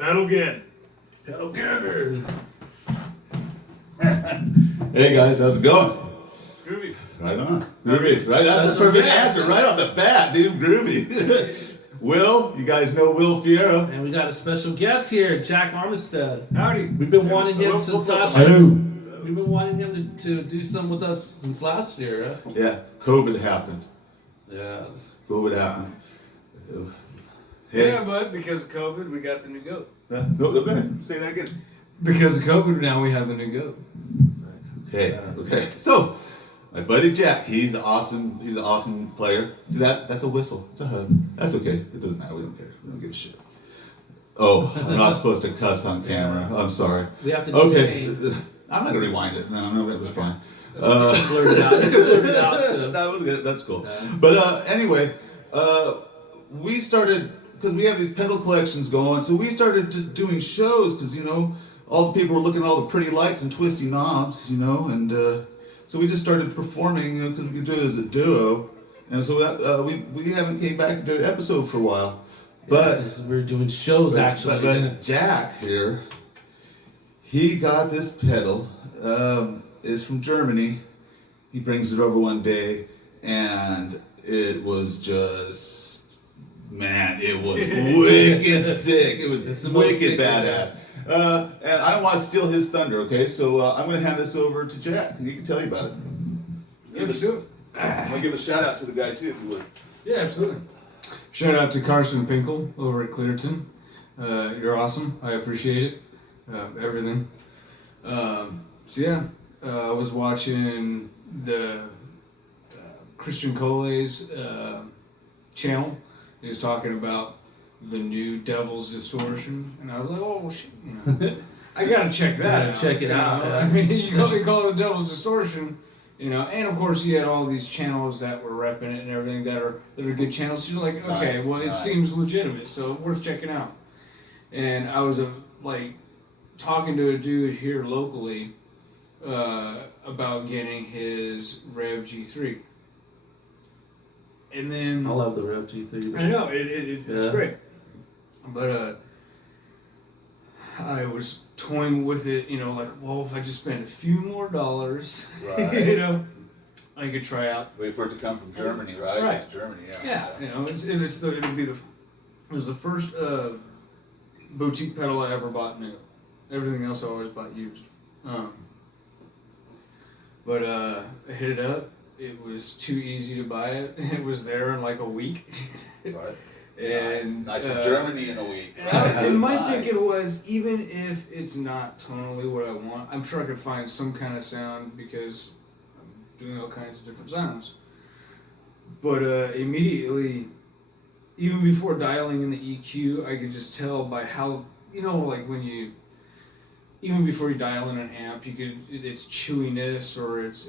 Pedalgeddon. Pedalgeddon. Hey guys, how's it going? Groovy. Right on. Groovy. Right, that's the perfect answer right off the bat, dude. Groovy. Will, you guys know Will Fierro. And we got a special guest here, Jack Armistead. Howdy. We've been wanting him since last year. Hello. We've been wanting him to do some with us since last year, huh? Yeah, COVID happened. Yeah. COVID happened. Hey. Yeah, but because of COVID, we got the new goat. No, say that again. Because of COVID, now we have the new goat. Okay. So, my buddy Jack, he's awesome. He's an awesome player. See that? That's a whistle. It's a hug. That's okay. It doesn't matter. We don't care. We don't give a shit. Oh, I'm not supposed to cuss on camera. I'm sorry. We have to do Okay. the same. I'm not gonna rewind it. No, it was fine. Blur it out. You can blur it out. So. That was good. That's cool. Yeah. But anyway, we started because we have these pedal collections going. So we started just doing shows because all the people were looking at all the pretty lights and twisty knobs, and so we just started performing because we could do it as a duo. And so we haven't came back and did an episode for a while. But we're doing shows actually. But Jack here, he got this pedal. Is from Germany. He brings it over one day, and it was just, man, it was wicked sick. It was wicked badass. And I don't want to steal his thunder, okay? So I'm going to hand this over to Jack, and he can tell you about it. I'm going to give a shout out to the guy too, if you would. Yeah, absolutely. Shout out to Carson Pinkel over at Clearton. You're awesome. I appreciate it. Everything. I was watching the Christian Cole's channel. He was talking about the new Devil's Distortion, and I was like, "Oh shit!" I gotta check that out. Check it out. I mean, you call it the Devil's Distortion, and of course you had all these channels that were repping it and everything that are good channels. So you're like, okay, it seems legitimate, so worth checking out. And I was talking to a dude here locally. About getting his Rev G3, and then I love the Rev G3. I know it's great, but I was toying with it. If I just spend a few more dollars, right. I could try out. Wait for it to come from Germany, right? Right. It's Germany, yeah. Yeah, it was the first boutique pedal I ever bought new. Everything else I always bought used. But I hit it up. It was too easy to buy it. It was there in like a week. Right. And nice from Germany in a week. And my thinking was, even if it's not tonally what I want, I'm sure I could find some kind of sound because I'm doing all kinds of different sounds. But immediately, even before dialing in the EQ, I could just tell by how, when you, even before you dial in an amp, it's chewiness or it's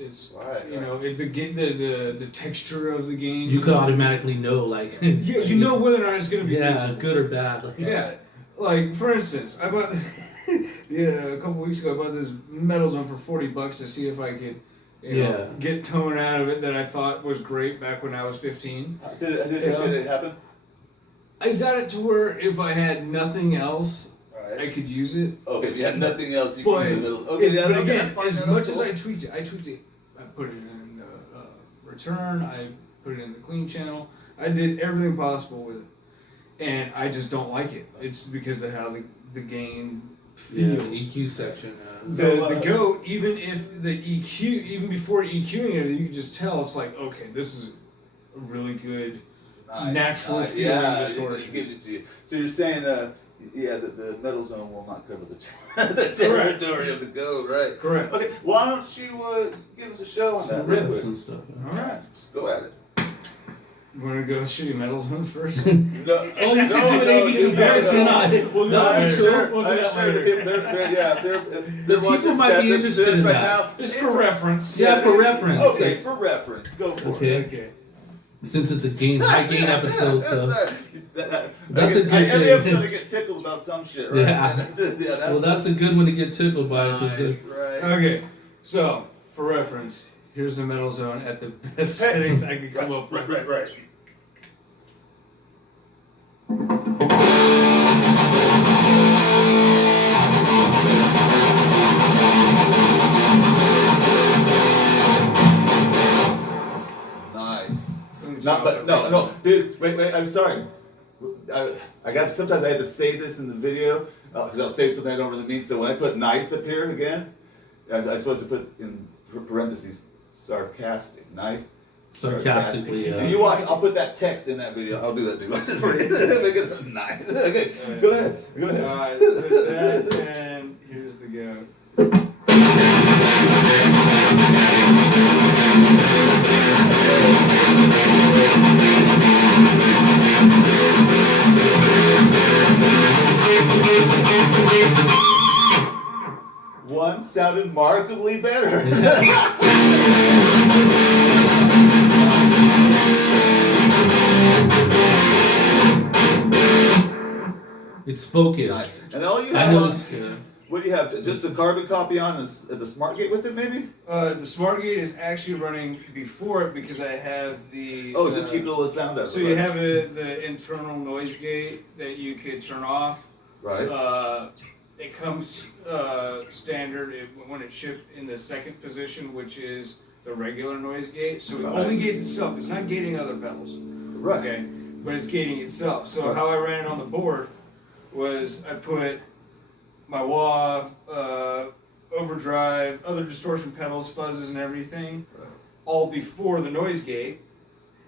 the texture of the gain. You could automatically know you know whether or not it's gonna be good or bad. Like for instance, I bought a couple weeks ago I bought this metal zone for $40 to see if I could get tone out of it that I thought was great back when I was 15. Did it happen? I got it to where if I had nothing else, I could use it. Okay, if you had nothing else, you could use the middle. Okay, again, as much as I tweaked it, I put it in return, I put it in the clean channel, I did everything possible with it. And I just don't like it. It's because of how the gain feels. Yeah, the EQ section. The Goat, even if the EQ, even before EQing it, you can just tell it's like, okay, this is a really good, natural feeling distortion. It gives it to you. So you're saying, the metal zone will not cover the territory of the Goat, right? Correct. Okay, why don't you give us a show on that? Riffs and stuff. All right, just go at it. You want to go shitty metal zone first? No, you can do an A/B comparison. We'll do that later. The people might be interested in that. It's for reference. Yeah, for reference. Okay, for reference. Go for it. Okay. Since it's a high gain episode, so that's a good thing. Every episode I get tickled about some shit, right? Yeah. That's a good one to get tickled by. Nice, right. Okay, so for reference, here's the metal zone at the best settings I could come up with. Right. Wait, I'm sorry. Sometimes I have to say this in the video, because I'll say something I don't really mean. So when I put nice up here again, I'm supposed to put in parentheses, sarcastic, nice. Sarcastically, And you watch, I'll put that text in that video. I'll do that, dude. Make it nice. Okay, go ahead. Alright, so there's that, and here's the goat. One sounded markedly better. It's focused. Nice. And all you I have, noticed. what do you have? Just a carbon copy on the smart gate with it, maybe? The smart gate is actually running before it because I have the. Oh, just keep the little sound up. So you have the internal noise gate that you could turn off. Right. It comes standard when it's shipped in the second position, which is the regular noise gate. So it only gates itself. It's not gating other pedals. Right. Okay, but it's gating itself. So how I ran it on the board was I put my wah, overdrive, other distortion pedals, fuzzes, and everything, all before the noise gate,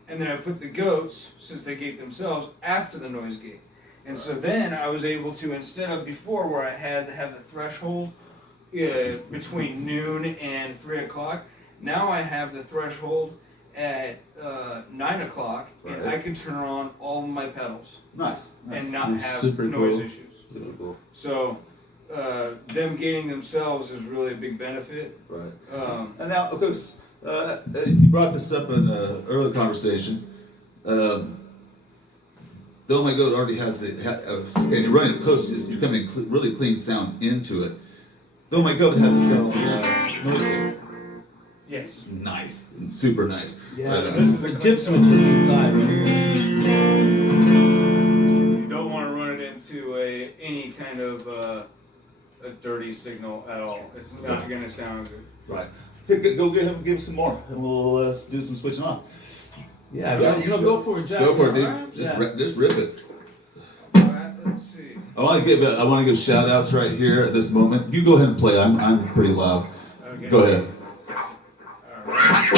and then I put the goats, since they gate themselves, after the noise gate. And so then I was able to, instead of before where I had to have the threshold between noon and 3 o'clock, now I have the threshold at 9 o'clock, and I can turn on all of my pedals. Nice. And not have Super noise cool. issues. Super cool. So them gating themselves is really a big benefit. Right. And now, of course, you brought this up in an earlier conversation. The Oh My Goat already has and you're running, of course, you're coming really clean sound into it. The Oh My Goat has its own noise gate. yes. Nice. Super nice. Yeah, this is the dip switches inside, right? You don't want to run it into any kind of a dirty signal at all. It's not going to sound good. Right. Okay, go get him, give him some more, and we'll do some switching off. Yeah, go for it, Jack. Go for it, dude. Alright? Just rip it. Alright, let's see. I want to give shout outs right here at this moment. You go ahead and play. I'm pretty loud. Okay. Go ahead. Alright.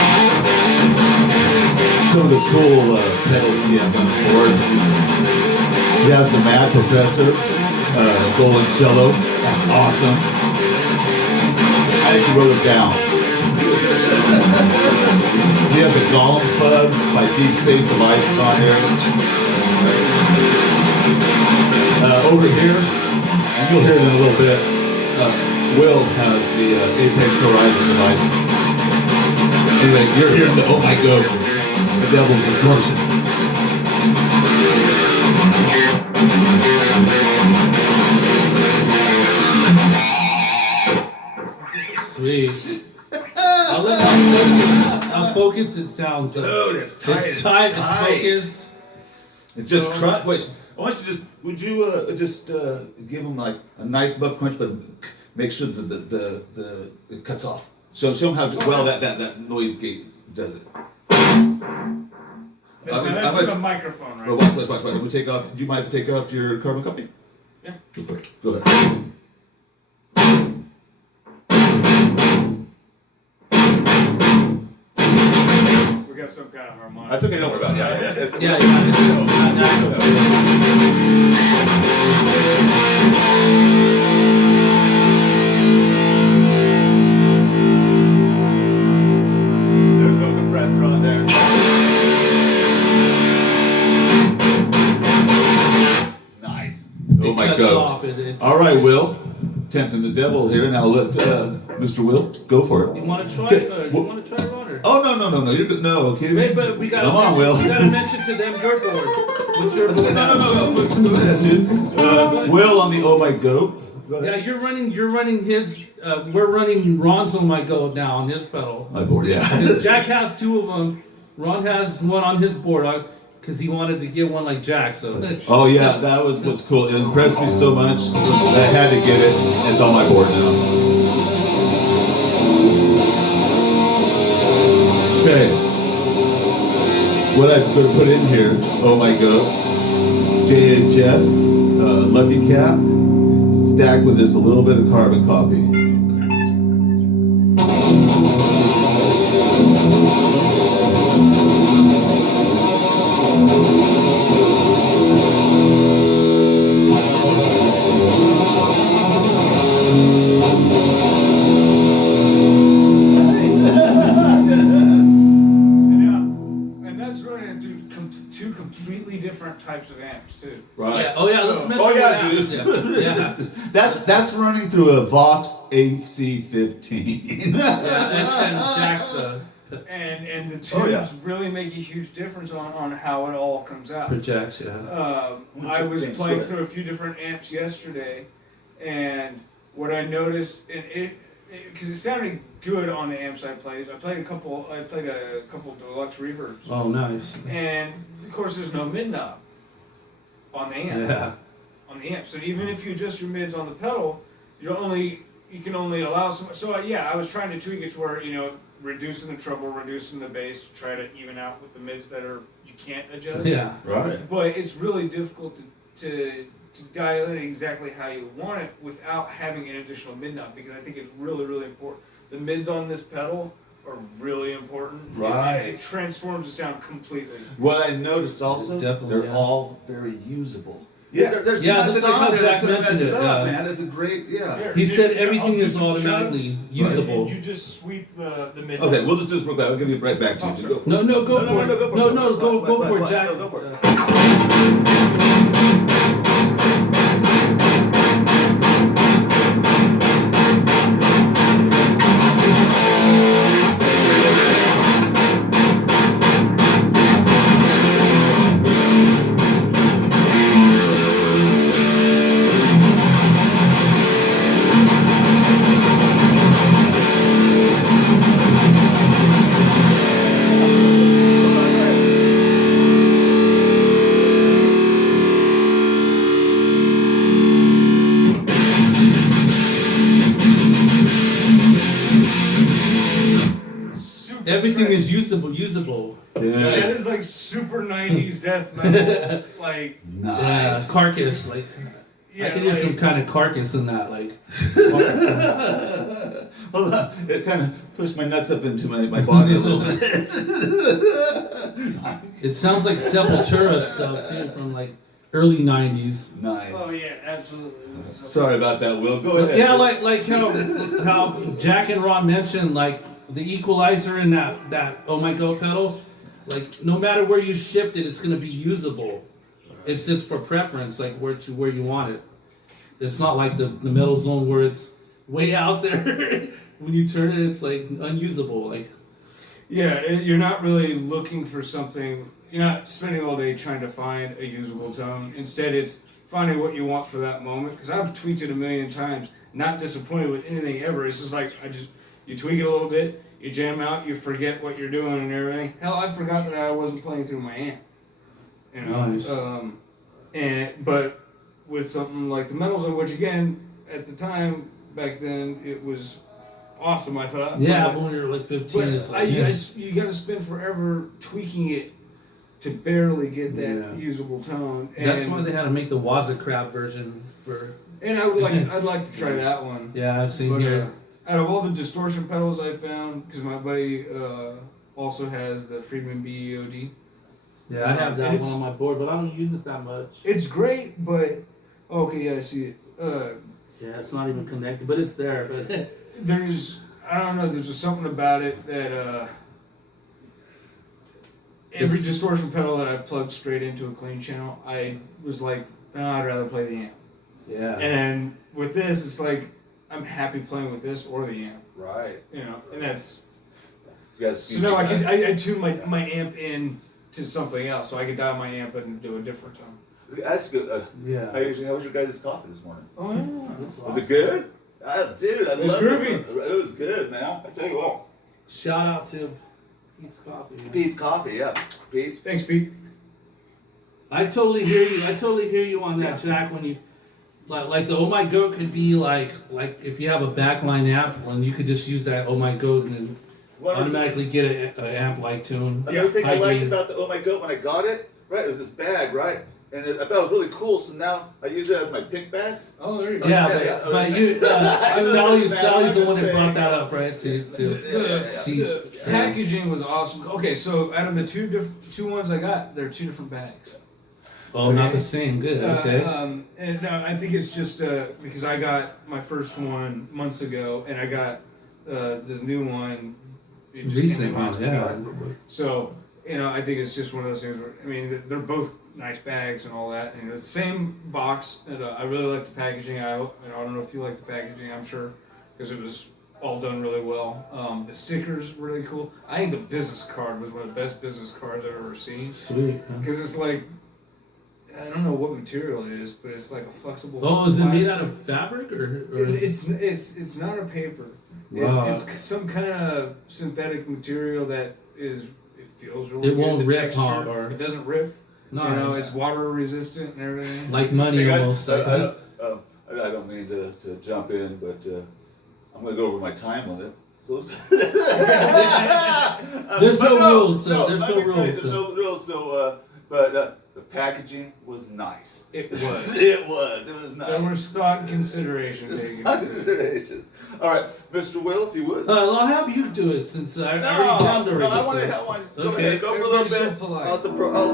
Some of the cool pedals he has on his board. He has the Mad Professor, Golden Cello. That's awesome. I actually wrote it down. He has a Golem Fuzz by Deep Space Devices on here. Over here, and you'll hear it in a little bit, Will has the Apex Horizon devices. Anyway, you're hearing the Oh My Goat, the Devil's Distortion. Sweet. I love how focused it sounds. Dude, it's tight. It's tight. It's focused. It's just crunch. Wait, I want you to would you give him like a nice buff crunch, but make sure that it cuts off. Show him how well that noise gate does it. That's with a microphone, right? Well, watch. I'm gonna take off. Do you mind if I take off your carbon copy? Yeah. Go ahead. We got some kind of harmonic. That's okay. Don't worry about it. Yeah. It's not natural. There's no compressor on there. Nice. Oh my cuts God. off, All right, Will. Tempting the devil here. Now let Mr. Will go for it. You want to try Okay, it? You want to try it, Roger? Oh no! You're good. No, okay. Wait, but we got. Come on, Will. We got to mention to them your board. What's your That's okay. board? No. Go ahead, dude. Will on the Oh My Goat. Go Yeah, ahead. you're running his. We're running Ron's Oh My Goat now on his pedal. My board, yeah. Because Jack has two of them. Ron has one on his board because he wanted to get one like Jack. So. Oh yeah, that was what's cool. It impressed me so much that I had to get it. It's on my board now. Okay. what I'm going to put in here, oh my god, JHS, Lucky Cap, stacked with just a little bit of carbon copy. Types of amps too. Right. Yeah. Oh yeah, let's mention dude. Yeah. That's running through a Vox AC15. And Jack's and the tubes really make a huge difference on how it all comes out. projects. I was playing through a few different amps yesterday, and what I noticed, because it sounded good on the amps I played a couple deluxe reverbs. Oh, nice. And of course, there's no mid knob on the amp. Yeah. On the amp, so even if you adjust your mids on the pedal, you can only allow so much. So I was trying to tweak it to where reducing the treble, reducing the bass to try to even out with the mids that you can't adjust. Yeah. Right. But it's really difficult to dial in exactly how you want it without having an additional mid knob, because I think it's really, really important. The mids on this pedal are really important. Right. It transforms the sound completely. What I noticed also, Definitely, they're all very usable. Yeah. There's Yeah, nothing just like on how there that's Jack gonna mess mentioned it it, up, yeah. man. It's a great, Here, He said I'll everything do is some automatically chugs, usable. And you just sweep the mid. Okay, we'll just do this real quick. I'll give you right back to you. Oh, sorry. Go for it. No, go for it. go for it. Go for it, Watch, Jack. go for it. Everything is usable. That Yeah. is like super 90s death metal. Like, Nice. Carcass, like yeah, I can hear like, some kind of carcass in that, like. Hold on. It kind of pushed my nuts up into my body a little bit. It sounds like Sepultura stuff too, from like early '90s. Nice. Oh yeah, absolutely. Sorry about that, Will. Go ahead. Yeah, like how Jack and Ron mentioned, like the equalizer in that Oh My Go pedal, like no matter where you shift it, it's gonna be usable. It's just for preference, like where you want it. It's not like the metal zone where it's way out there. When you turn it, it's like unusable. Like Yeah, you're not really looking for something. You're not spending all day trying to find a usable tone. Instead, it's finding what you want for that moment. Because I've tweaked it a million times, not disappointed with anything ever. It's just like you tweak it a little bit, you jam out, you forget what you're doing and everything. Hell, I forgot that I wasn't playing through my amp. You know. Nice. But with something like the metal zone, which again at the time back then it was awesome. I thought. yeah, But- when we were like 15, but it's like you got to spend forever tweaking it to barely get that Yeah. usable tone. And, that's why they had to make the Wazacraft version for. And I'd like to try that one. Yeah, I've seen But, here. out of all the distortion pedals I found, because my buddy also has the Friedman BEOD. Yeah, I have that and one on my board, but I don't use it that much. It's great, but okay, yeah, I see it. Yeah, it's not even connected, but it's there. But There's just something about it that every distortion pedal that I plugged straight into a clean channel, I was like, no, I'd rather play the amp. yeah, And with this, it's like I'm happy playing with this or the amp, Right. and that's You guys so now I tune my amp in to something else, so I could dial my amp and do a different tone. That's good. yeah. How was your guys' coffee this morning? Oh yeah. That's Was it good? Dude, I It was love groovy. this one. It was good, man. I tell you what. Shout out to Pete's Coffee. Man. Pete's Coffee, yeah. Pete's. Thanks, Pete. I totally hear you on that, Jack. When you like the Oh My Goat could be like if you have a backline amp, and you could just use that Oh My Goat and automatically get an amp like tune. Another thing I liked Hygiene. about the Oh My Goat when I got it, right, it was this bag, right? And I thought it was really cool, so now I use it as my pick bag. Oh, there you go. Yeah, Yeah, but yeah. you, Sally's the one that brought that up, right? The packaging was awesome. Okay, so out of the two ones I got, they're two different bags. Oh, not the same. Good. Okay. And no, I think it's just because I got my first one months ago, and I got the new one. It just Recent came out one, yeah. today. So I think it's just one of those things where they're both nice bags and all that, and it's the same box. And I really like the packaging. I don't know if you like the packaging. I'm sure because it was all done really well. The stickers were really cool. I think the business card was one of the best business cards I've ever seen. Sweet. Because it's like, I don't know what material it is, but it's like a flexible. Oh, is it made plastic. out of fabric or is It's not a paper. Wow. It's some kind of synthetic material that it feels really It good. won't The rip, texture, huh, or- it doesn't rip. Nice. It's water resistant and everything. like money Hey, almost? I don't mean to jump in, but I'm going to go over my time limit. So There's but no rules, so there's let no me tell you, rules, There's so. no rules, so, but the packaging was nice. It was. It was nice. There was thought and consideration taken. Consideration. All right, Mr. Will, if you would. I'll have you do it since I already jumped already. I want to go Okay. ahead, go for a little Everybody's so bit. polite. I'll support. I'll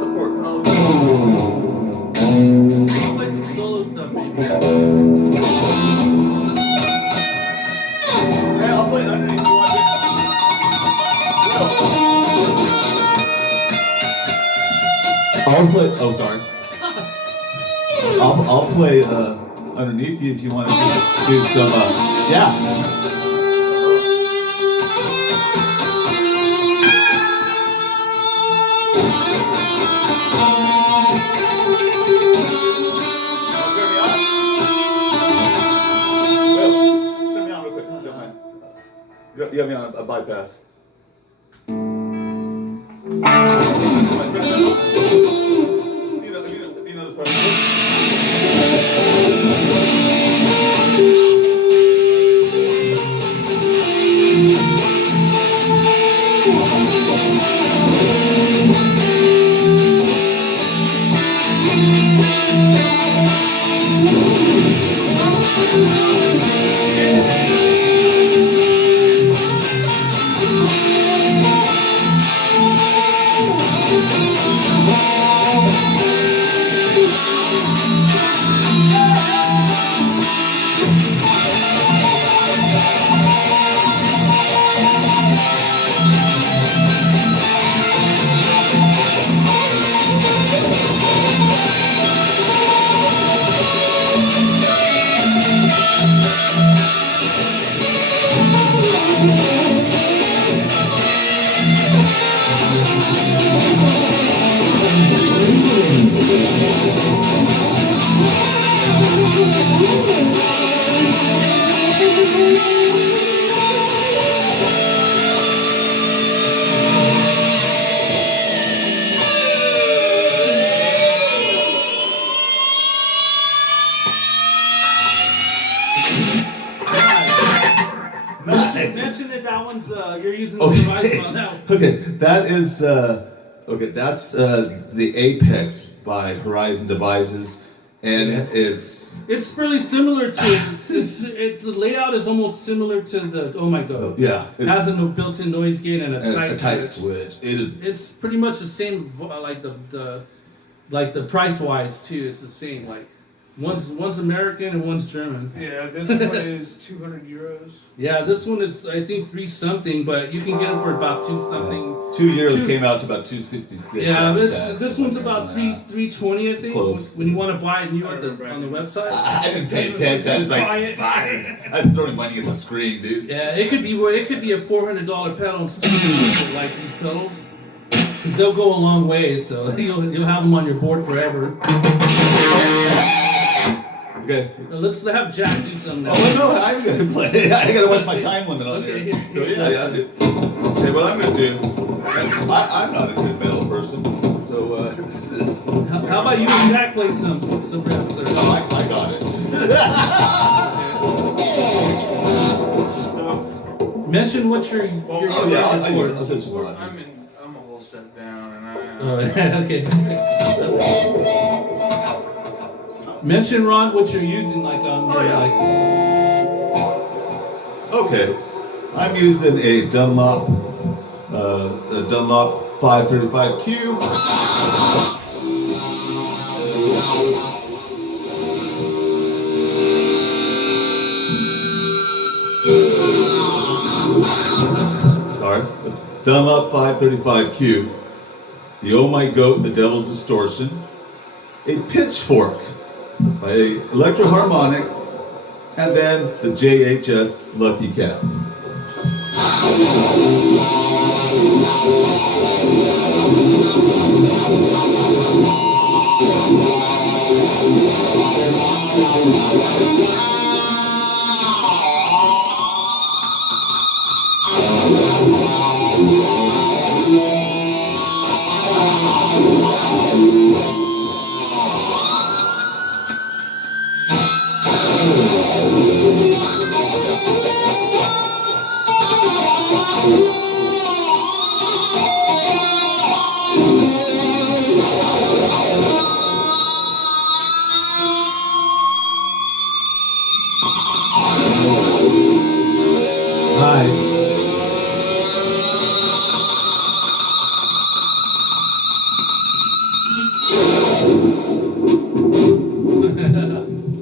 Play some solo stuff, maybe. Hey, I'll play underneath if you want to. I'll play. Oh, sorry. I'll play underneath you if you want to do some. Yeah. Turn me on real quick. Don't mind. You have me on a bypass. You know this part. Mention that one's you're using the Okay. device on that one. Okay, that's the Apex by Horizon Devices, and it's It's really similar to the layout is almost similar to the Oh My God. yeah, It has a built-in noise gate and a tight switch. switch. It is It's pretty much the same like the price wise too. It's the same like one's American and one's German. Yeah, this one is 200 euros. Yeah, this one is I think 3 something, but you can get it for about 2 something. 2 euros came out to about 266. Yeah, after this tax, this something one's like about that. 320 I think. Close. When you want to buy it new on the website. I didn't pay attention. I was Buy like, it. buy it. I was throwing money at the screen, dude. Yeah, it could be a $400 pedal and still you like these pedals, because they'll go a long way. So you'll have them on your board forever. Okay. Let's have Jack do something now. Oh no, I'm gonna play. I gotta watch my time limit on Okay. here. So yeah. Okay, what I'm gonna do. I'm not a good metal person, so How about you and Jack play some riffs? Or, no, I got it. So Mention what you're Oh yeah, I'll touch the button. I'm a whole step down, and Oh, okay. Mention, Ron, what you're using, like on like. Okay, I'm using a Dunlop 535Q. Sorry, Dunlop 535Q. The Oh My Goat, the Devil's Distortion. A Pitchfork by Electro Harmonics, and then the JHS Lucky Cat. Nice.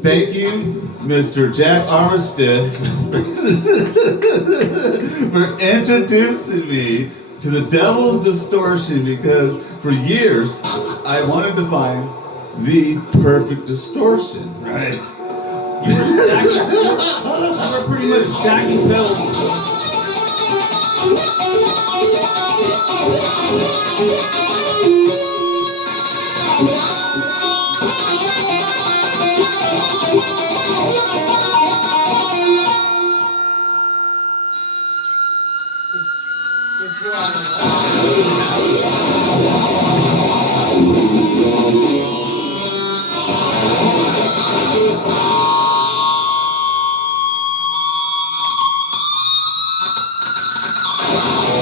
Thank you, Mr. Jack Armistead, for introducing me to the Devil's Distortion, because for years I wanted to find the perfect distortion. Right. You were stacking. You were pretty much stacking pedals.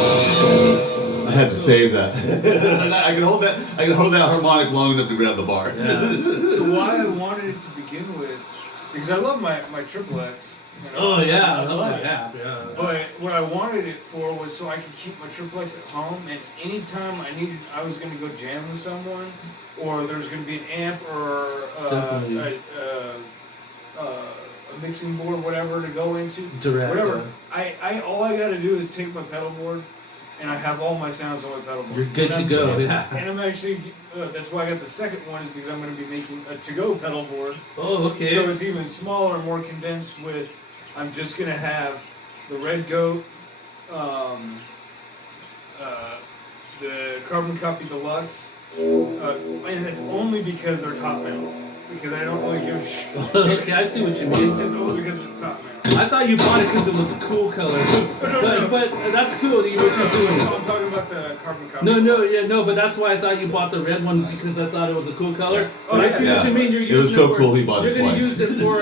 I had to save that. I can hold that. I can hold that harmonic long enough to grab the bar. Yeah. So why I wanted it to begin with, because I love my triple X. You know, Oh yeah, I I love love that it. app. Yeah. But what I wanted it for was so I could keep my triple X at home, and anytime I was going to go jam with someone, or there's going to be an amp or Definitely. a mixing board, whatever to go into, Direct. whatever. I all I got to do is take my pedal board, and I have all my sounds on my pedal board. You're good to go. Yeah. And I'm actually that's why I got the second one, is because I'm going to be making a to-go pedal board. Oh, okay. So it's even smaller and more condensed with, I'm just going to have the Red Goat, the Carbon Copy Deluxe, and it's only because they're top mount. Because I don't really give a shit. Okay, I see what you mean. It's only because it's top mount. I thought you bought it because it was cool color, but that's cool. What you're doing. I'm talking about the Carbon Copy. No, but that's why I thought you bought the red one, because I thought it was a cool color. But I see Yeah. what you mean. You're using It was so for, cool he bought it You're gonna twice. use it for.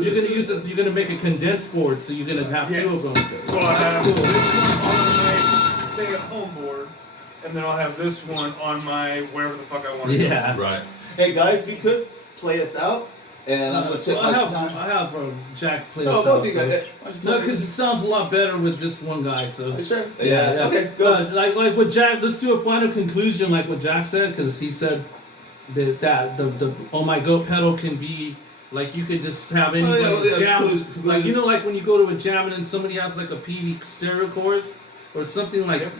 You're gonna use it. You're gonna make a condensed board, so you're gonna have two of them. So I'll have That's cool. this one on my stay-at-home board, and then I'll have this one on my wherever the fuck I want to go. Yeah. Right. Hey guys, if you could play us out, and I'm gonna check Well, my I time. have Jack play No, this both out. of you So. guys. No, because it sounds a lot better with this one guy. So. Sure. Yeah. Okay. Go. Like with Jack, let's do a final conclusion, like what Jack said, because he said that the Oh My Goat pedal can be like, you could just have anybody's jam. conclusion. Like, you know, like when you go to a jam and then somebody has like a PV stereo chorus or something like a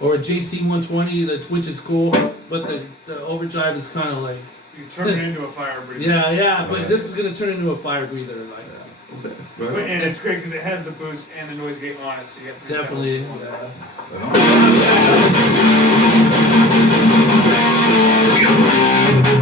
or a JC 120, which is cool, but the overdrive is kind of like. You turn it into a fire breather. Yeah, but Right. this is gonna turn into a fire breather, like Okay. But, Right. and it's great because it has the boost and the noise gate on it, so you get three definitely. pedals. Yeah. Right on.